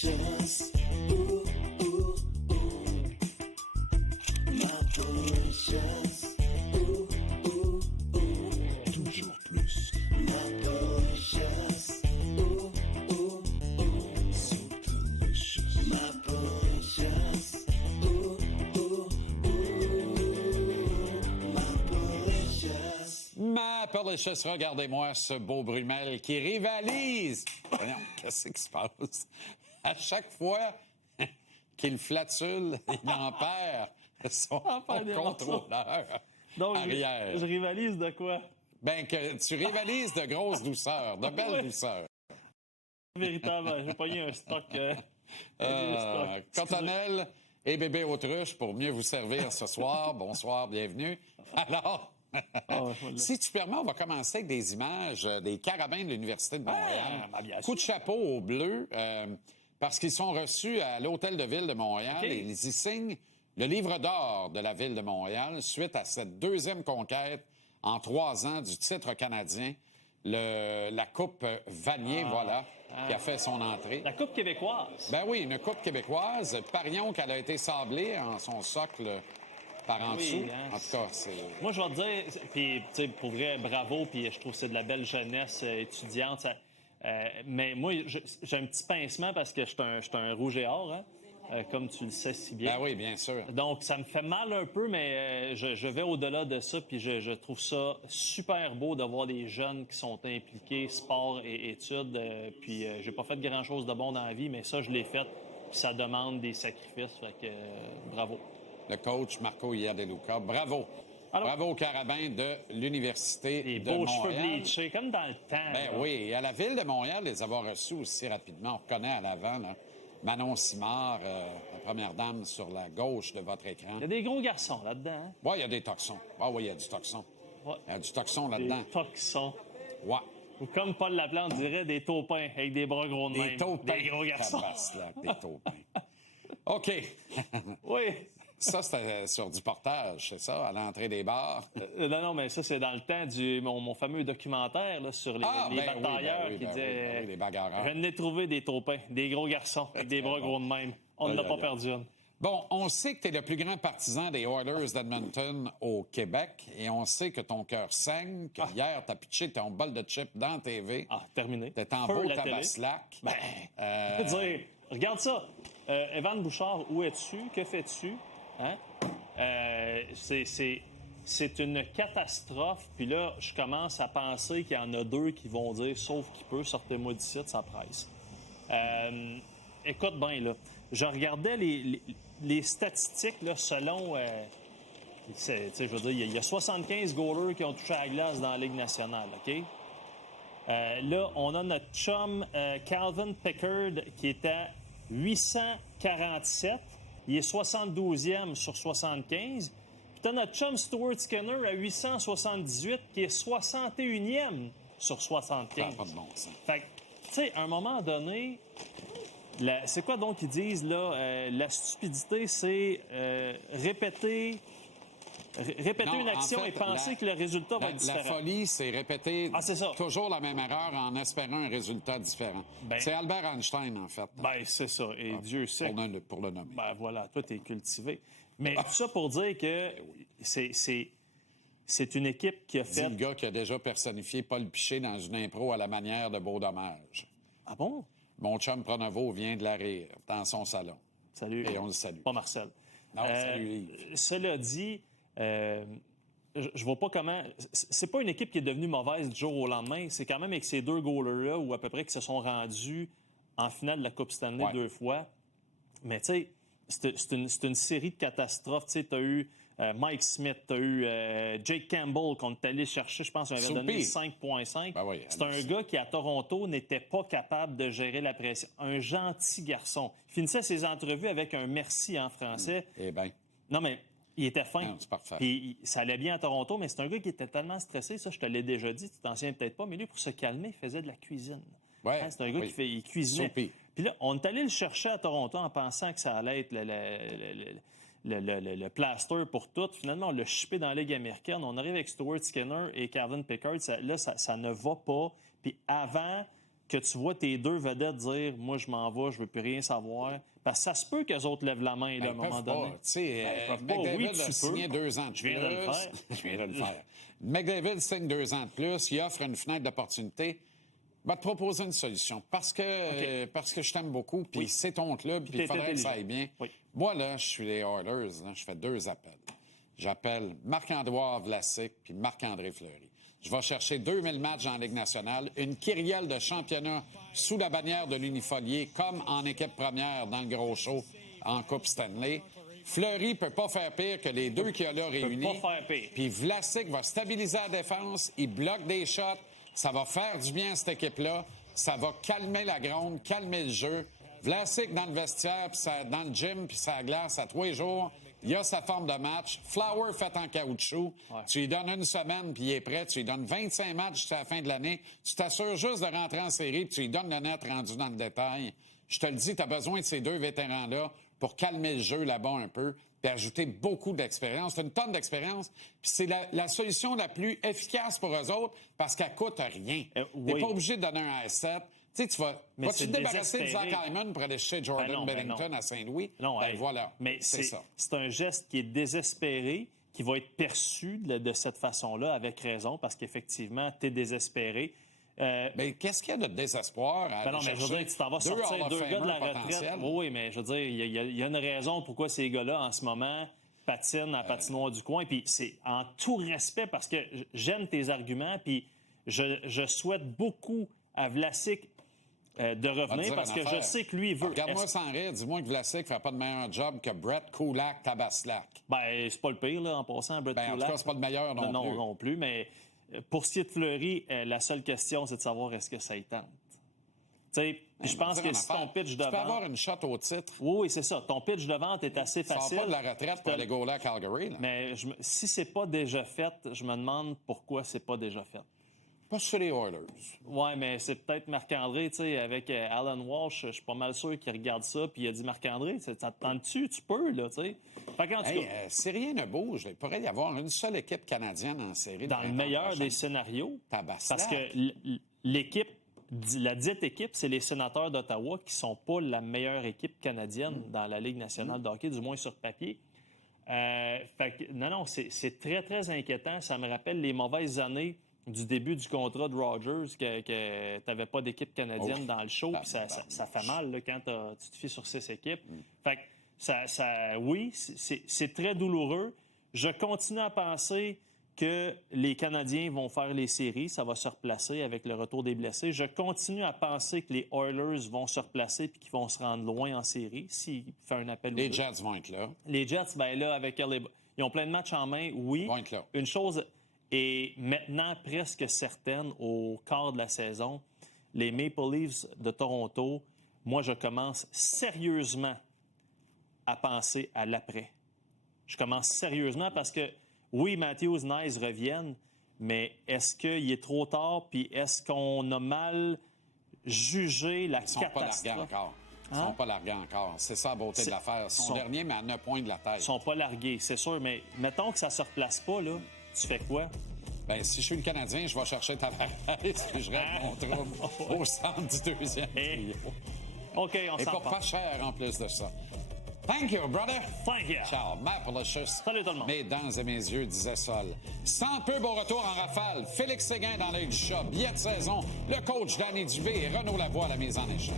precious, ooh, ooh, ooh. My precious, ooh, ooh, ooh. Toujours plus. My precious, ooh, ooh, ooh. So delicious. My precious, ooh, ooh, ooh. My precious. Ma Pelicious, regardez-moi ce beau Brumel qui rivalise. Voyons, qu'est-ce qui se passe? À chaque fois qu'il flatule, il en perd son contrôleur Donc, arrière. je rivalise de quoi? Ben, que tu rivalises de grosses douceurs, de belles Ouais. douceurs. Véritablement, j'ai pogné un stock. Cotonnelle et bébé autruche pour mieux vous servir ce soir. Bonsoir, bienvenue. Alors, si tu permets, on va commencer avec des images des carabins de l'Université de Montréal. Bien sûr. Coup de chapeau au bleu, parce qu'ils sont reçus à l'Hôtel de Ville de Montréal OK. et ils y signent le livre d'or de la Ville de Montréal suite à cette deuxième conquête en 3 ans du titre canadien. La Coupe Vanier, voilà, qui a fait son entrée. La Coupe québécoise. Ben oui, une coupe québécoise. Parions qu'elle a été sablée en son socle par en Oui, dessous. hein. En tout cas, c'est... Moi, je vais te dire, puis, tu sais, pour vrai, bravo, puis je trouve que c'est de la belle jeunesse étudiante. Mais moi, j'ai un petit pincement parce que je suis un rouge et or, hein, comme tu le sais si bien. Ben oui, bien sûr. Donc, ça me fait mal un peu, mais je vais au-delà de ça, puis je trouve ça super beau d'avoir des jeunes qui sont impliqués, sport et études. Puis, j'ai pas fait grand-chose de bon dans la vie, mais ça, je l'ai fait, puis ça demande des sacrifices, fait que bravo. Le coach Marco Iardeluca. Bravo. Alors- Bravo aux carabins de l'Université Des de beaux cheveux Montréal. bleachés, comme dans le temps. Ben là. oui, et à la Ville de Montréal, les avoir reçus aussi rapidement. On reconnaît à l'avant, là, Manon Simard, la première dame sur la gauche de votre écran. Il y a des gros garçons là-dedans. Hein? Oui, il y a des toxons. Ah oui, il y a du toxon. Ouais. Il y a du toxon Des là-dedans. toxons. Ouais. Ou comme Paul Laplante dirait, des taupins avec des bras gros de Des même. taupins. Des gros garçons. Tabaslac, des taupins. OK. Oui. Ça, c'était sur du portage, c'est ça, à l'entrée des bars? Non, mais ça, c'est dans le temps du mon fameux documentaire là, sur les ben batailleurs oui, qui ben disait oui, les bagarreurs. je n'ai trouvé des taupins, des gros garçons avec des bras gros de même. On ne l'a pas perdu une. Bon, on sait que tu es le plus grand partisan des Oilers d'Edmonton au Québec et on sait que ton cœur saigne, que hier, tu as pitché ton bol de chips dans la TV. Ah, terminé. T'es en Feu beau la télé. tabaslac. Ben, je veux dire, regarde ça. Evan Bouchard, où es-tu? Que fais-tu? Hein? C'est une catastrophe. Puis là, je commence à penser qu'il y en a 2 qui vont dire, sauf qu'il peut, sortez-moi d'ici, ça presse. Écoute bien, là. Je regardais les statistiques, là, selon... tu sais, je veux dire, il y a 75 goalers qui ont touché à la glace dans la Ligue nationale, OK? Là, on a notre chum Calvin Pickard qui est à 847. Il est 72e sur 75. Puis t'as notre chum Stuart Skinner à 878 qui est 61e sur 75. Ça n'a pas de bon sens. Fait que, tu sais, à un moment donné, c'est quoi donc qu'ils disent, là? La stupidité, c'est répéter Non, une action en fait, et penser que le résultat va être différent. La folie, c'est répéter Ah, c'est ça. toujours la même erreur en espérant un résultat différent. Ben- c'est Albert Einstein, en fait. Ben, c'est ça. Et Dieu sait. Pour le nommer. Ben voilà, toi, t'es cultivé. Mais tout ça pour dire que c'est une équipe qui a Dit fait... le gars qui a déjà personnifié Paul Piché dans une impro à la manière de Beau Dommage. Ah bon? Mon chum Pronovo vient de la rire dans son salon. Salut. Et on le salue. Pas Marcel. Non, salut Yves. Cela dit, je vois pas comment... C'est pas une équipe qui est devenue mauvaise du jour au lendemain. C'est quand même avec ces 2 goalers-là, ou à peu près, qui se sont rendus en finale de la Coupe Stanley Ouais. 2 fois. Mais tu sais, c'est une série de catastrophes. Tu sais, t'as eu Mike Smith, t'as eu Jake Campbell qu'on est allé chercher, je pense, on avait Soupy. donné 5,5. Ben oui, c'est un gars qui, à Toronto, n'était pas capable de gérer la pression. Un gentil garçon. Il finissait ses entrevues avec un merci en français. Eh bien, Non, mais il était fin. Non, c'est parfait. Puis ça allait bien à Toronto, mais c'est un gars qui était tellement stressé, ça, je te l'ai déjà dit, tu t'en souviens peut-être pas, mais lui, pour se calmer, il faisait de la cuisine. Ouais, C'est un gars oui. il cuisinait. Soupy. Puis là, on est allé le chercher à Toronto en pensant que ça allait être le plaster pour tout. Finalement, on l'a chippé dans la Ligue américaine. On arrive avec Stuart Skinner et Calvin Pickard. Ça ne va pas. Puis avant, que tu vois tes deux vedettes dire « Moi, je m'en vais, je veux plus rien savoir », parce que ça se peut qu'eux autres lèvent la main là, à un Ils moment peuvent donné. pas. Tu sais, Ben, ils peuvent pas. McDavid Oui, a tu signé peux. 2 ans de plus. Je viens de le faire. Je viens de le faire. McDavid signe 2 ans de plus. Il offre une fenêtre d'opportunité. Va te proposer une solution. Parce que je t'aime beaucoup, puis c'est ton club, puis il t'es faudrait que ça aille intelligent. bien. Oui. Moi, là, je suis les Oilers. Là, je fais 2 appels. J'appelle Marc-André Vlasic puis Marc-André Fleury. Je vais chercher 2000 matchs en Ligue nationale, une kyrielle de championnat sous la bannière de l'Unifolier, comme en équipe première dans le gros show en Coupe Stanley. Fleury peut pas faire pire que les deux qu'il y a là réunis. pas faire pire. Puis Vlasic va stabiliser la défense, il bloque des shots, ça va faire du bien à cette équipe-là, ça va calmer la gronde, calmer le jeu. Vlasic dans le vestiaire, puis dans le gym, puis sa glace à 3 jours. Il a sa forme de match. Flower fait en caoutchouc. Ouais. Tu lui donnes 1 semaine, puis il est prêt. Tu lui donnes 25 matchs jusqu'à la fin de l'année. Tu t'assures juste de rentrer en série, puis tu lui donnes le net rendu dans le détail. Je te le dis, tu as besoin de ces 2 vétérans-là pour calmer le jeu là-bas un peu, puis ajouter beaucoup d'expérience. C'est une tonne d'expérience, puis c'est la solution la plus efficace pour eux autres parce qu'elle coûte rien. oui. T'es pas obligé de donner un S7. Tu sais, Mais vas-tu c'est te débarrasser de Zach désespéré. Hyman pour aller chez Jordan Ben non, ben Bennington non. à Saint-Louis? Non, Ben hey, voilà, mais c'est ça. c'est un geste qui est désespéré, qui va être perçu de cette façon-là, avec raison, parce qu'effectivement, tu es désespéré. Mais qu'est-ce qu'il y a de désespoir à Ben non, mais je veux dire, tu t'en vas sortir 2 gars de la retraite. Oui, mais je veux dire, il y a une raison pourquoi ces gars-là, en ce moment, patinent à patinoire du coin. Puis c'est en tout respect, parce que j'aime tes arguments, puis je souhaite beaucoup à Vlasic de revenir, parce que je sais que lui, il veut. Regarde-moi sans rire, dis-moi que Vlasic ne ferait pas de meilleur job que Brett Kulak Tabaslak. Ben, c'est pas le pire, là, en passant, Brett Ben, en tout Kulak. cas, c'est pas le meilleur non plus. Non plus, mais pour ce qui est de Fleury, la seule question, c'est de savoir est-ce que ça y tente. Tu sais, je pense que si ton pitch de Tu peux avoir vente... une shot au titre. Oui, c'est ça. Ton pitch de vente est assez Tu facile. sors pas de la retraite pour aller gauler à Calgary. Là. Mais si c'est pas déjà fait, je me demande pourquoi c'est pas déjà fait. Pas sur les Oilers. Ouais, mais c'est peut-être Marc-André, tu sais, avec Alan Walsh, je suis pas mal sûr qu'il regarde ça, puis il a dit Marc-André, ça te tente-tu? Tu peux, là, tu sais. Fait qu'en tout Hey, cas, si rien ne bouge, il pourrait y avoir une seule équipe canadienne en série. dans le meilleur des scénarios, Tabaslac. parce que l'équipe, la dite équipe, c'est les Sénateurs d'Ottawa qui sont pas la meilleure équipe canadienne dans la Ligue nationale de hockey, du moins sur papier. Fait que, non, c'est très, très inquiétant. Ça me rappelle les mauvaises années du début du contrat de Rogers, que tu n'avais pas d'équipe canadienne dans le show, puis ça fait mal là, quand tu te fies sur 6 équipes. Fait que oui, c'est très douloureux. Je continue à penser que les Canadiens vont faire les séries. Ça va se replacer avec le retour des blessés. Je continue à penser que les Oilers vont se replacer puis qu'ils vont se rendre loin en série s'ils font un appel ou Les deux. Jets vont être là. Les Jets, ben là, avec ils ont plein de matchs en main, oui. Ils vont être là. Une chose est maintenant presque certaine au quart de la saison, les Maple Leafs de Toronto, moi, je commence sérieusement à penser à l'après. Je commence sérieusement parce que, oui, Matthews, Nice reviennent, mais est-ce qu'il est trop tard, puis est-ce qu'on a mal jugé la Ils sont pas catastrophe? largués encore. Ils sont pas largués encore. C'est ça la beauté de l'affaire. Ils sont sont- derniers, mais à 9 points de la tête. Ils sont pas largués, c'est sûr, mais mettons que ça se replace pas, là, tu fais quoi? Ben, si je suis le Canadien, je vais chercher Tavares et je règle mon trouble au centre du 2e Et- trio. OK, on Et s'en pour pas parle. cher en plus de ça. Thank you, brother. Thank you. Ciao, Maple Salut tout le monde. Mesdames et messieurs, disait Sol. Sans peu, bon retour en rafale. Félix Séguin dans l'œil du chat. Billet de saison. Le coach Danny Dubé et Renaud Lavoie à la mise en échec.